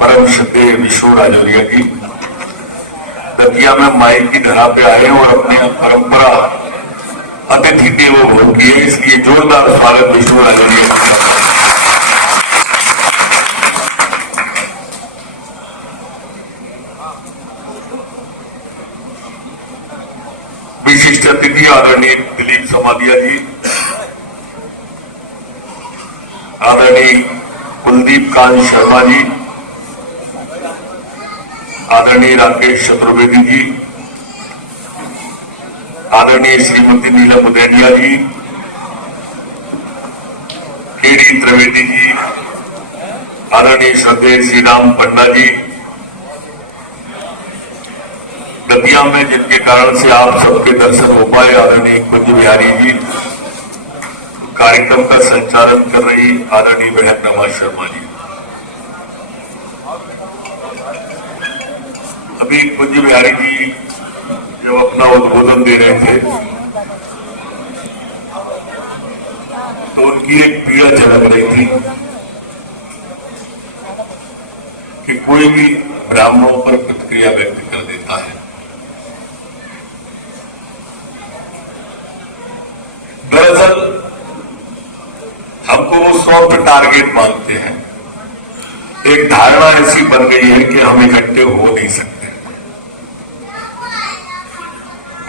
परम श्रद्धेय विश्व राजौरिया जी दतिया में माई की धरा पे आए और अपने परंपरा अतिथि देवो भव की है, इसलिए जोरदार स्वागत विश्व राजौरिया का। विशिष्ट अतिथि आदरणीय दिलीप समाधिया जी, आदरणीय कुलदीप कांत शर्मा जी, आदरणीय राकेश चतुर्वेदी जी, आदरणीय श्रीमती नीलम उदैनिया जी, केडी त्रिवेदी जी, आदरणीय श्रद्धेय श्री राम पंडा जी, दतिया में जिनके कारण से आप सबके दर्शन हो पाए आदरणीय कुंज बिहारी जी, कार्यक्रम का संचालन कर रही आदरणीय बहन रमा शर्मा जी। अभी कुंज बिहारी जी जब अपना उद्बोधन दे रहे थे तो उनकी एक पीड़ा झलक रही थी कि कोई भी ब्राह्मणों पर प्रतिक्रिया व्यक्त कर देता है। दरअसल हमको वो सॉफ्ट टारगेट मानते हैं। एक धारणा ऐसी बन गई है कि हम इकट्ठे हो नहीं सकते।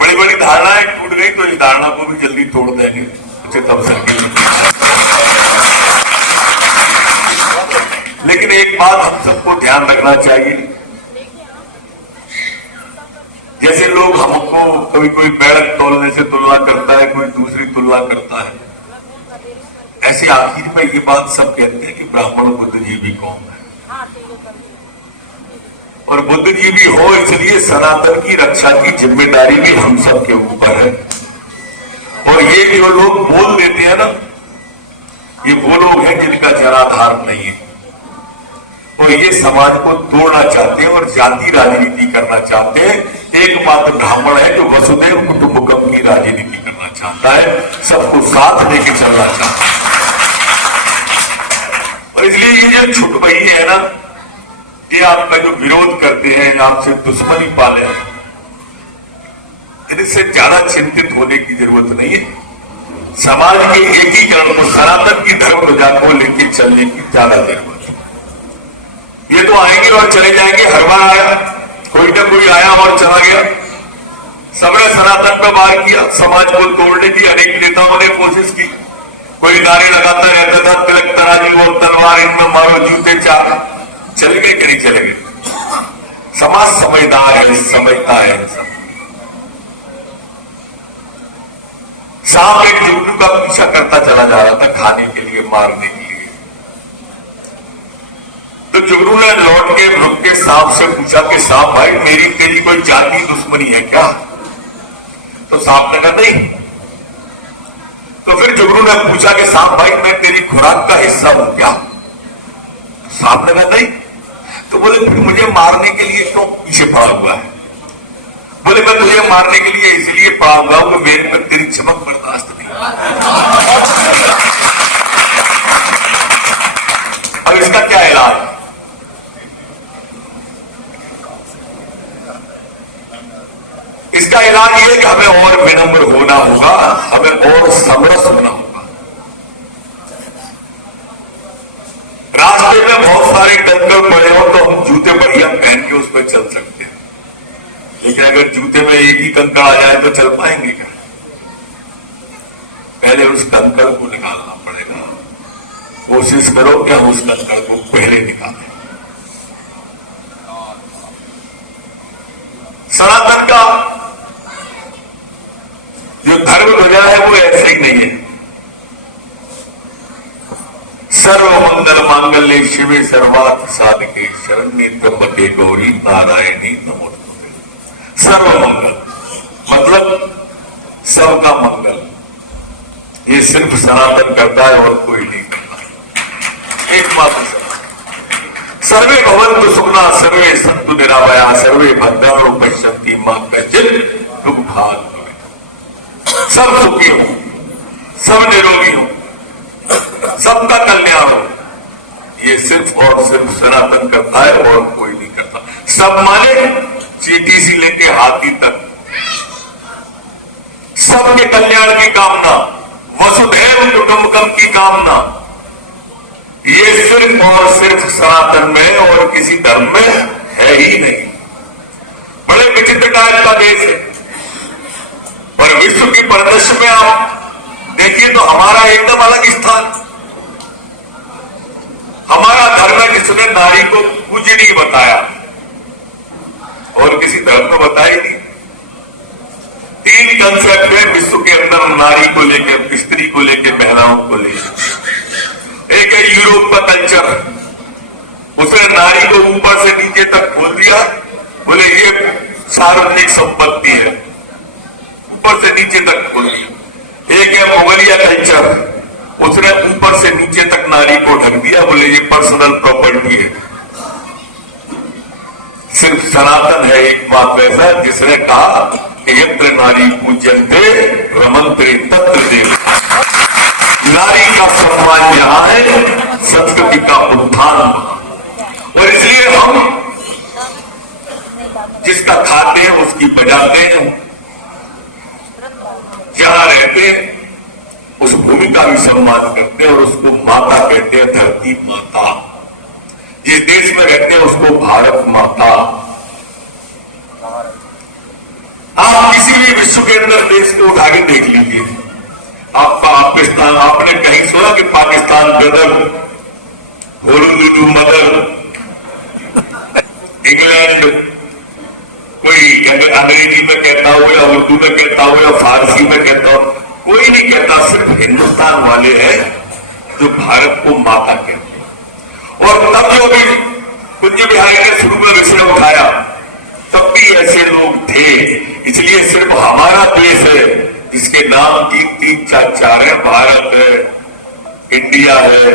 बड़ी बड़ी धारणाएं टूट गई तो इस धारणा को भी जल्दी तोड़ देंगे उचित अवसर के लिए। लेकिन एक बात हम सबको ध्यान रखना चाहिए, जैसे लोग हमको कभी कोई बैठक तोलने से तुलना करता है, कोई दूसरी तुलना करता है, ऐसे आखिर में ये बात सब कहते हैं कि ब्राह्मण बुद्धिजीवी कौन है, और बुद्धिजीवी हो इसलिए सनातन की रक्षा की जिम्मेदारी भी हम सब के ऊपर है। और ये जो लोग बोल देते हैं ना, ये वो लोग हैं जिनका जनाधार नहीं है और ये समाज को तोड़ना चाहते हैं और जाति राजनीति करना चाहते हैं। एकमात्र ब्राह्मण है जो वसुधैव कुटुंबकम की राजनीति करना चाहता है, सबको साथ लेके चलना चाहता है। और इसलिए ये जो छुटभई है ना, ये आपका जो विरोध करते हैं, आपसे दुश्मनी पाले हैं, इससे ज्यादा चिंतित होने की जरूरत नहीं है। समाज के एकीकरण को, सनातन की धर्म ध्वजा को लेकर चलने की ज्यादा जरूरत है। ये तो आएंगे और चले जाएंगे, हर बार आया कोई ना कोई आया और चला गया। सबने सनातन पर वार किया, समाज को तोड़ने की अनेक नेताओं ने कोशिश की। कोई नारे लगाता रहता था, तिलक तराजू और तलवार इनमें मारो जूते चार। चले गए कि नहीं चले गए? समाज समझदार है, समझता है। सांप एक जुगनू का पीछा करता चला जा रहा था खाने के लिए, मारने के लिए। तो जुगनू ने लौट के रुक के सांप से पूछा कि सांप भाई, मेरी तेरी कोई जाति दुश्मनी है क्या? तो सांप ने कहा नहीं। तो फिर जुगनू ने पूछा कि सांप भाई, मैं तेरी खुराक का हिस्सा हूं क्या? सांप ने कहा नहीं। तो बोले फिर मुझे मारने के लिए क्यों पीछे पड़ा हुआ है? बोले मैं तुझे मारने के लिए इसलिए पड़ा हुआ हूं कि मेरे पर तेरी चमक बर्दाश्त नहीं। अब इसका क्या इलाज? इसका इलाज ये कि हमें और विनम्र होना होगा, हमें और समरस होना होगा। रास्ते में बहुत सारे कंकड़ पड़े हो तो हम जूते बढ़िया पहन के उस पर चल सकते हैं, लेकिन अगर जूते में एक ही कंकड़ आ जाए तो चल पाएंगे क्या? पहले उस कंकड़ को निकालना पड़ेगा। कोशिश करो कि हम उस कंकड़ को पहले निकालें। सनातन का जो धर्म ध्वजा है वो ऐसे ही नहीं है। सर्व मंगल मांगल्ये शिवे सर्वार्थ साधके शरण्ये त्र्यंबके गौरी नारायणी नमोस्तुते। सर्व मंगल मतलब सबका मंगल, ये सिर्फ सनातन करता है और कोई नहीं करता। एकमात्र सर्वे भवन्तु सुखिनः सर्वे सन्तु निरामया सर्वे भद्राणि पश्यन्ति मा कश्चित् दुःखभाग् भवेत्। सब सुखी हो, सब निरोगी हो, सबका कल्याण हो, ये ये सिर्फ और सिर्फ सनातन करता है और कोई नहीं करता। सब माने चींटी से लेके हाथी तक, सबके कल्याण की कामना, वसुधैव कुटुंबकम की कामना, ये सिर्फ और सिर्फ सनातन में और किसी धर्म में है ही नहीं। बड़े विचित्र टाइप का देश है। और विश्व की परिदृश्य में आप देखिए तो हमारा एकदम अलग स्थान। हमारा धर्म है जिसने नारी को पूजनीय बताया और किसी धर्म को बताया नहीं। 3 कंसेप्ट है विश्व के अंदर नारी को लेकर, स्त्री को लेकर, महिलाओं को लेकर। एक है यूरोप का कल्चर, उसने नारी को ऊपर से नीचे तक खोल दिया, बोले ये सार्वजनिक संपत्ति है, ऊपर से नीचे तक खोल दिया। एक है मोगलिया कल्चर, उसने ऊपर से नीचे तक नारी को ढक दिया, बोले ये पर्सनल प्रॉपर्टी है। सिर्फ सनातन है एकमात्र ऐसा जिसने कहा कि यत्र नारी पूज्यन्ते रमन्ते तत्र देव। नारी का सम्मान यहां है, संस्कृति का उत्थान। और इसलिए हम जिसका खाते हैं उसकी बजाते हैं, जहां रहते हैं उस भूमि का भी सम्मान करते हैं और उसको माता कहते हैं, धरती माता। जिस देश में रहते हैं उसको भारत माता। आप किसी भी विश्व के अंदर देश को उठा के देख लीजिए, आपका पाकिस्तान, आपने कहीं सुना कि पाकिस्तान ब्रदर, होलुलुलु मदर, इंग्लैंड कोई अंग्रेजी में कहता हो या उर्दू में कहता हो या फारसी में कहता हो, कोई नहीं कहता। सिर्फ हिंदुस्तान वाले हैं जो भारत को माता कहते हैं। और तब जो भी कुंज बिहारी ने शुरू में विषय उठाया तब भी ऐसे लोग थे। इसलिए सिर्फ हमारा देश है जिसके नाम 3-3, 4-4 है। भारत है, इंडिया है,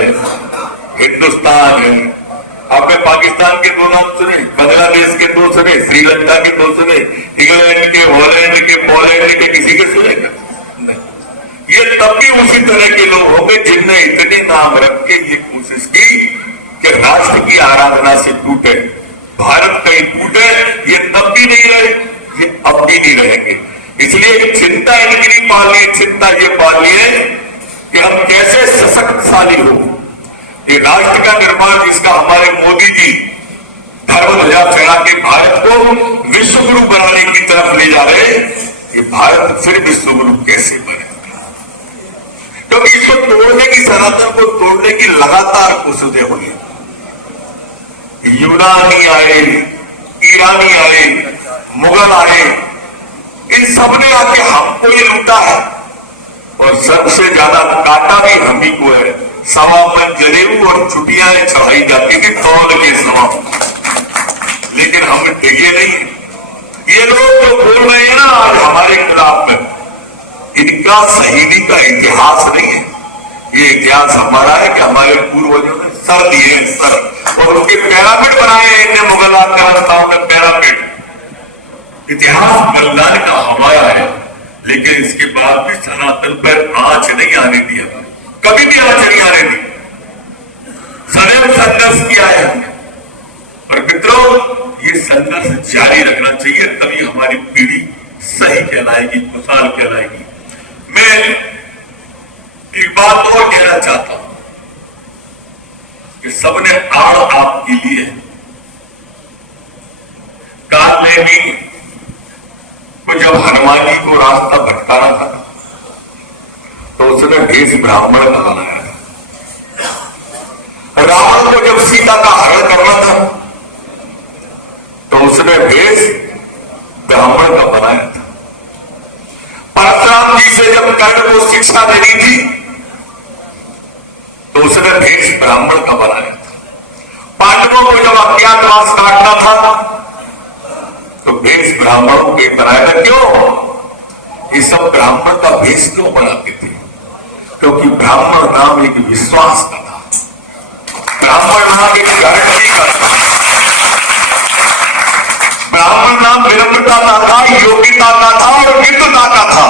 हिंदुस्तान है। आपने पाकिस्तान के 2 नाम सुने, बांग्लादेश के 2 सुने, श्रीलंका के 2 सुने, इंग्लैंड के, हॉलैंड के, पोलैंड के किसी के सुने क्या? ये तब भी उसी तरह के लोग होंगे जिनने इतने नाम रख के ये कोशिश की कि राष्ट्र की आराधना से टूटे, भारत कहीं टूटे। ये तब भी नहीं रहे, ये अब भी नहीं रहेंगे। इसलिए चिंता इनकी नहीं पाली, चिंता ये पाली है कि हम कैसे सशक्तशाली हो। ये राष्ट्र का निर्माण जिसका हमारे मोदी जी धर्म ध्वजा फहरा के भारत को विश्व गुरु बनाने की तरफ ले जा रहे, ये भारत फिर विश्व गुरु कैसे बने? क्योंकि इसको तोड़ने की, सनातन को तोड़ने की लगातार कोशिशें हुई। यूनानी आए, ईरानी आए, मुगल आए, इन सब ने आके हमको ये लूटा है। और सबसे ज्यादा काटा भी हम ही को है। सवा मन जनेऊ और छुट्टियां चढ़ाई जाती थी तौल के सवा, लेकिन हम टिके नहीं। ये लोग जो बोल रहे हैं ना आज हमारे खिलाफ में, इनका शहीदी का इतिहास नहीं है। ये इतिहास हमारा है कि हमारे पूर्वजों ने सर दिए हैं, सर, और उनके पैरामिड बनाए हैं इनने मुगल आक्रमणकारियों ने, पैरामिड। इतिहास बदलाने का हमारा है, लेकिन इसके बाद भी सनातन पर आंच नहीं आने दिया, कभी भी आंच नहीं आने दी। सदैव संघर्ष किया है हमने। और मित्रों, ये संघर्ष जारी रखना चाहिए, तभी हमारी पीढ़ी सही कहलाएगी, खुशहाल कहलाएगी। मैं एक बात और कहना चाहता हूं कि सबने आड़ आपके लिए काल लेनी को जब हनुमान जी को रास्ता भटकाना था तो उसने भेष ब्राह्मण का बनाया। रावण को जब सीता का हरण करना था तो उसने भेष ब्राह्मण का बनाया था। परशुराम जी से जब कर्ण को शिक्षा देनी थी तो उसने भेष ब्राह्मण का बनाया था। पांडवों को जब अज्ञातवास काटना था तो भेष ब्राह्मणों के बनाया था। क्यों? ये सब ब्राह्मण का भेष क्यों बनाते थे? क्योंकि ब्राह्मण नाम एक विश्वास का था, ब्राह्मण नाम एक गारंटी का था, ब्राह्मण नाम विनम्रता का था, योग्यता का था और मित्रता का था।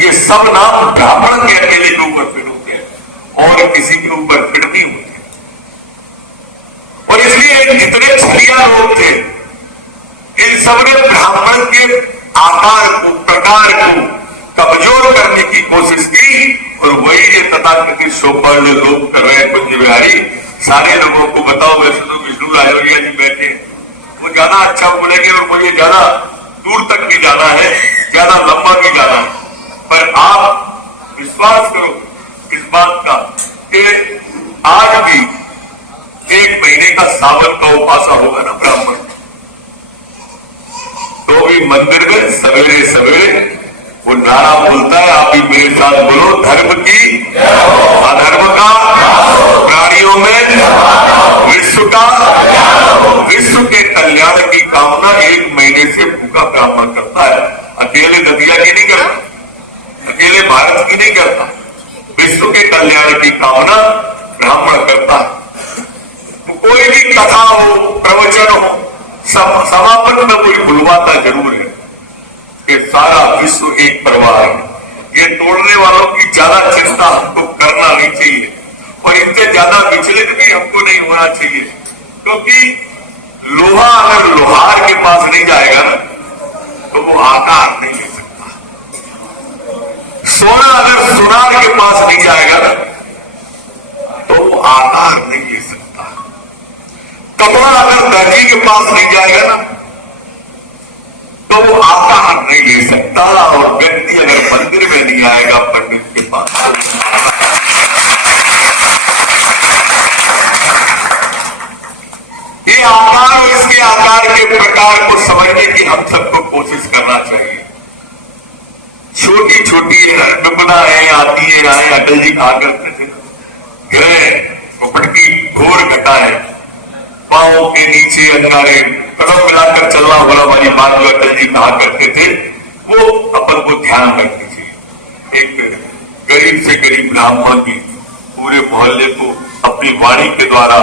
ये सब नाम ब्राह्मण के अकेले के ऊपर फिट होते हैं और किसी के ऊपर फिट नहीं होते। ये जितने छलिया लोग थे, इन सबने ब्राह्मण के आकार को, प्रकार को कमजोर करने की कोशिश की। और वही ये तथाकथित सोपर्ण लोग कर रहे हैं कुंज बिहारी। सारे लोगों को बताओ, वैसे तो विष्णु राजौरिया जी बैठे, वो ज्यादा अच्छा बोलेंगे और मुझे ज्यादा दूर तक भी जाना है, ज्यादा लंबा भी जाना है। पर आप विश्वास करो इस बात का कि आज भी 1 महीने का सावन का उपासा होगा ना ब्राह्मण, तो भी मंदिर में सवेरे सवेरे वो नारा बोलता है, आप भी मेरे साथ बोलो, धर्म की अधर्म का, प्राणियों में विश्व का, विश्व के कल्याण की कामना 1 महीने से भूखा ब्राह्मण करता है। अकेले नदिया की नहीं करता, अकेले भारत की नहीं करता, विश्व के कल्याण की कामना ब्राह्मण करता है। तो कोई भी कथा हो, प्रवचन हो, समापन में कोई बुलवाता जरूर है कि सारा विश्व एक परिवार है। ये तोड़ने वालों की ज्यादा चिंता हमको करना नहीं चाहिए और इनसे ज्यादा विचलित भी हमको नहीं होना चाहिए, क्योंकि लोहा अगर लोहार के पास नहीं जाएगा ना तो वो आकार नहीं ले सकता। सोना अगर सुनार के पास नहीं जाएगा ना तो वो आकार नहीं ले सकता। कपड़ा अगर दर्जी के पास नहीं जाएगा ना तो वो आकार नहीं ले सकता। और व्यक्ति अगर मंदिर में नहीं आएगा पंडित के पास, ये आकार और इसके आकार के प्रकार को समझने की हम सबको कोशिश करना चाहिए। छोटी छोटी विपदाएं आती है, आए अटल जी कहा करते थे, गिरे कुपट की घोर घटाएं, पांव के नीचे अंगारे, कदम मिलाकर चलना बड़ा वाली बात जो अटल जी कहा करते थे, वो अपन को ध्यान रखनी चाहिए। एक गरीब से गरीब ब्राह्मण की पूरे मोहल्ले को अपनी वाणी के द्वारा,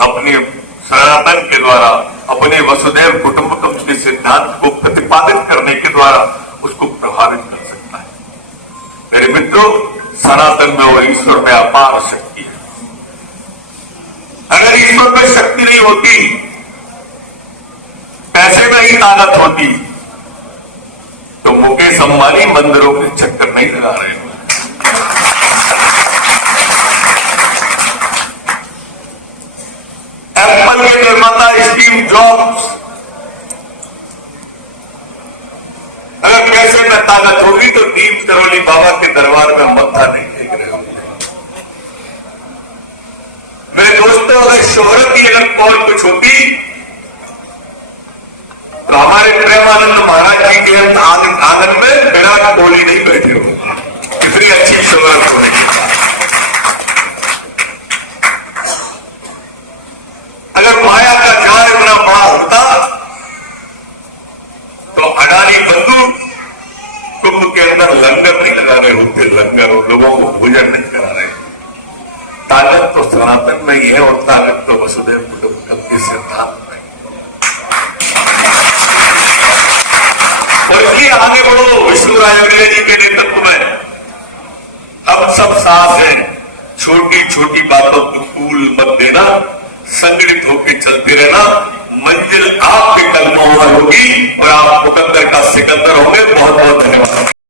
अपने सनातन के द्वारा, अपने वसुधैव कुटुंबकम के सिद्धांत को प्रतिपादित करने के द्वारा उसको प्रभावित कर सकता है। मेरे मित्रों, सनातन में और ईश्वर में अपार शक्ति है। अगर ईश्वर में शक्ति नहीं होती, पैसे में ही ताकत होती, तो मुकेश अंबानी मंदिरों के चक्कर नहीं लगा रहे हैं। एप्पल के निर्माता स्टीव जॉब्स अगर पैसे में ताकत होगी तो नीम करोली बाबा के दरबार में मत्था नहीं टेक रहे होंगे। मेरे दोस्तों, अगर शोहरत की अगर कौन कुछ होती तो हमारे प्रेमानंद महाराज जी के आंगन में विराट कोहली नहीं बैठे होंगे। कितनी अच्छी शोहरत होगी। अगर माया का जाल इतना बड़ा होता तो अडानी बंधु कुंभ के अंदर लंगर नहीं लगा रहे होते, लंगर और लोगों को भोजन नहीं करा रहे। ताकत तो सनातन में ही है और ताकत तो वसुधैव कुटुंबकम के सिद्धांत में। और इसलिए आगे बढ़ो, विष्णु राजौरिया जी के नेतृत्व में हम सब साथ हैं। छोटी छोटी बातों को तूल मत देना, संगठित होकर चलते रहना। मंजिल आपके कदमों